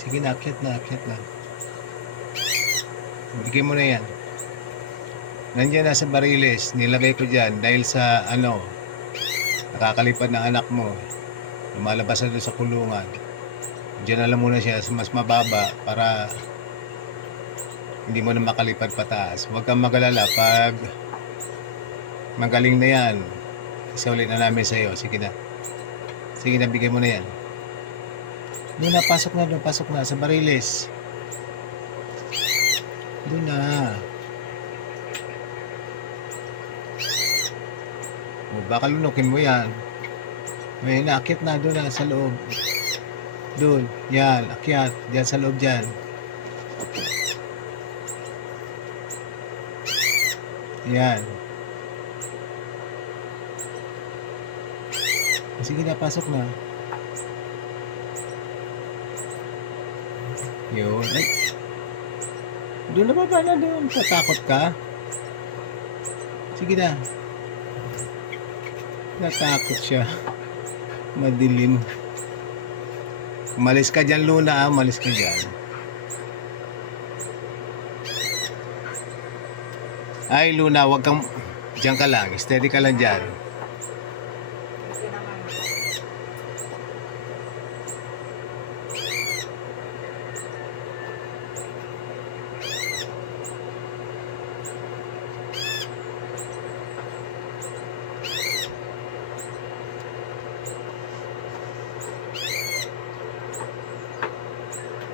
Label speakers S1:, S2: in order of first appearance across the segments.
S1: Sige na, akyat na, akyat na. Bigay mo na yan. Nandiyan na sa bariles, nilagay ko dyan dahil sa ano, nakakalipad ng anak mo. Lumalabas na doon sa kulungan. Diyan na lang muna siya sa mas mababa para hindi mo na makalipad pataas. Huwag kang magalala pag magaling na yan. Isa ulit na namin sa iyo. Sige na. Sige na, bigay mo na yan. Doon na, pasok na doon, pasok na sa bariles. Doon na. O, baka lunukin mo yan. May naakit na doon na sa loob. Doon, yan, akyat, diyan sa loob dyan. Yan. Sige na, pasok na. Yun. Ay. Doon na baba na doon. Tatakot ka? Sige na. Natakot siya. Madilim. Umalis ka dyan, Luna. Ah. Umalis ka dyan. Ay, Luna, wag kang... Diyan ka lang. Steady ka lang dyan.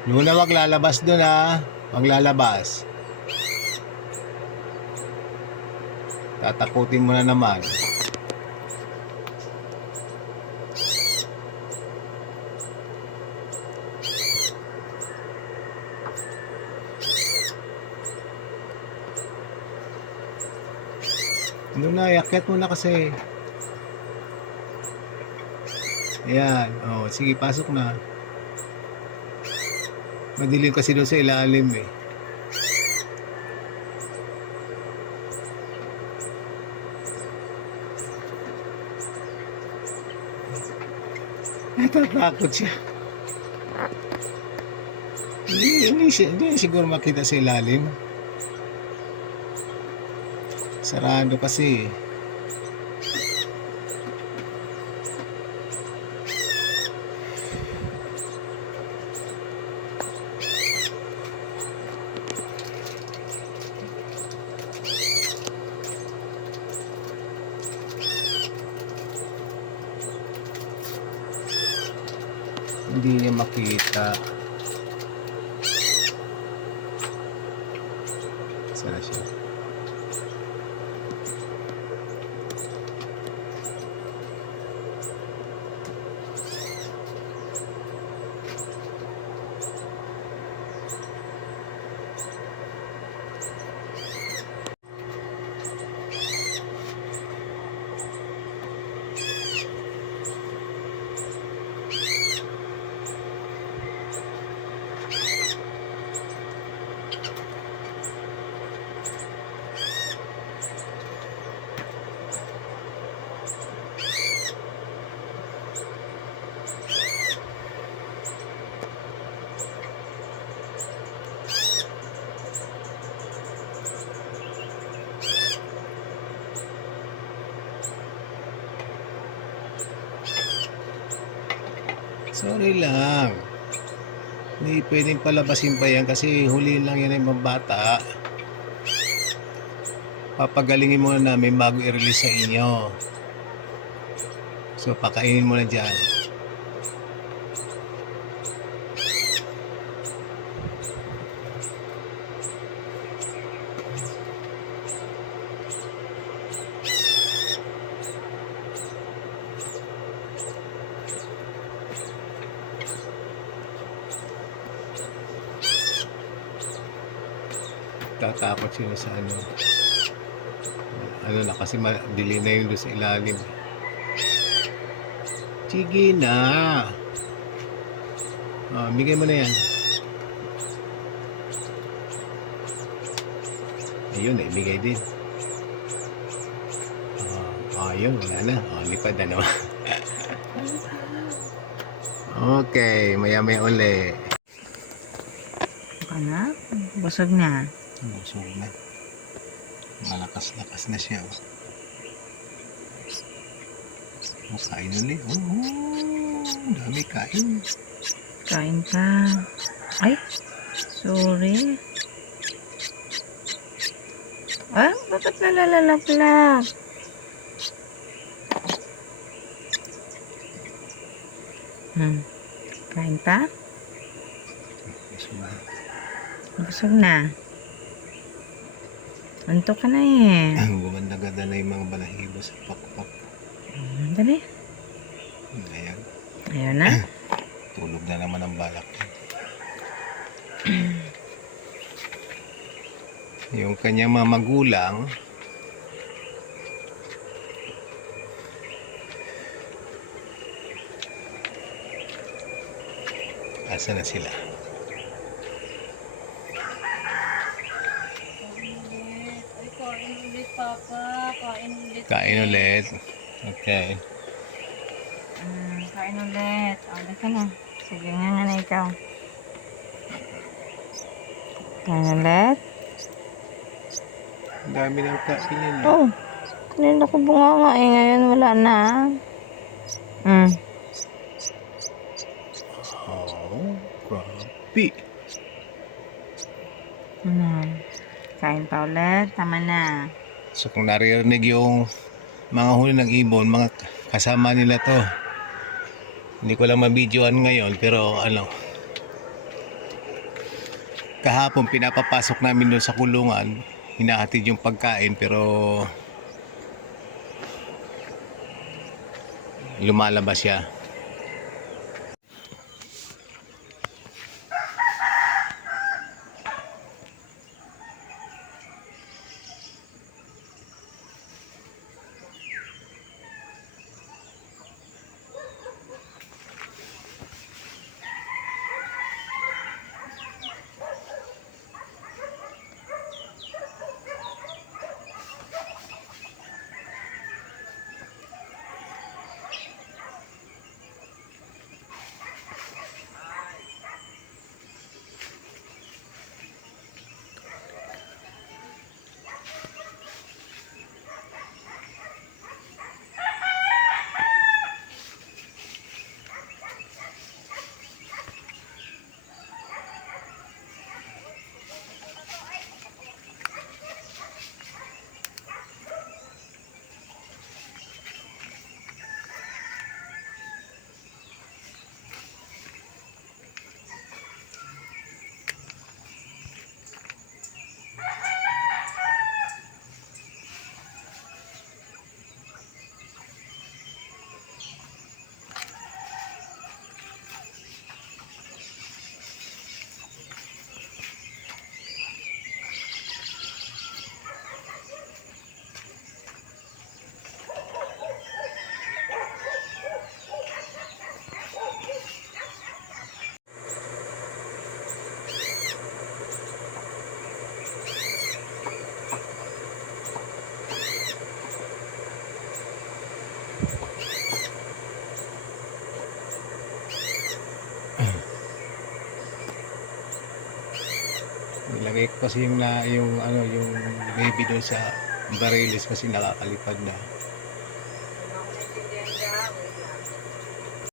S1: Luna, wag lalabas doon ha. Wag lalabas. Tatakutin mo na naman. Ano na, yakit mo na kasi. Ayan. Oh, sige, pasok na. Madilim kasi doon sa ilalim eh. Natatakot siya. Hindi, hindi, hindi siguro makita sa ilalim. Sarado kasi. Hindi makita. Sana siya. Sorry lang. Hindi pwedeng palabasin pa yan kasi huli lang yan ng mga bata. Papagalingin muna namin bago i-release sa inyo. So, pakainin mo na dyan. Tatakot sila sa ano ano na kasi madili na yun doon sa ilalim. Sige na. Ah, bigay mo na yan. Ayun eh bigay din. Ah, ayun wala na. Ah, lipad na okay maya maya uli
S2: Anak, busog na.
S1: Busog na. Malakas-lakas na siya. Oh. Oh, kain ulit. Oh, oh, dami kain.
S2: Kain ka. Ay, sorry. Ah, bakit nalalalaklak? Hmm. Kain pa?
S1: Busog na.
S2: Busog na. Antok ka na eh.
S1: Gumanda-ganda na yung mga balahibo sa pakpak.
S2: Hmm, Dali.
S1: Ayan,
S2: Ayaw na.
S1: tulog na naman ang balak. yung kanyang mga magulang, asa na sila?
S3: Ay, kain ulit, Papa. Kain ulit.
S1: Kain ulit. Okay.
S2: Hmm, kain ulit. O, oh, ka na. Sige nga nga na ikaw. Kain ulit.
S1: Ang dami ng kain yan. eh.
S2: Oh, kanina ko bunga nga eh. Ngayon wala na. Hmm.
S1: Oh, grabe.
S2: Ano? Kain pa ulit. Tama na.
S1: So kung naririnig yung mga huli ng ibon, mga kasama nila to. Hindi ko lang mabidyoan ngayon pero ano kahapon pinapapasok namin doon sa kulungan hinahatid yung pagkain pero lumalabas siya Ko kasi yung, na, yung, ano, yung baby doon sa barilis kasi nakakalipad na.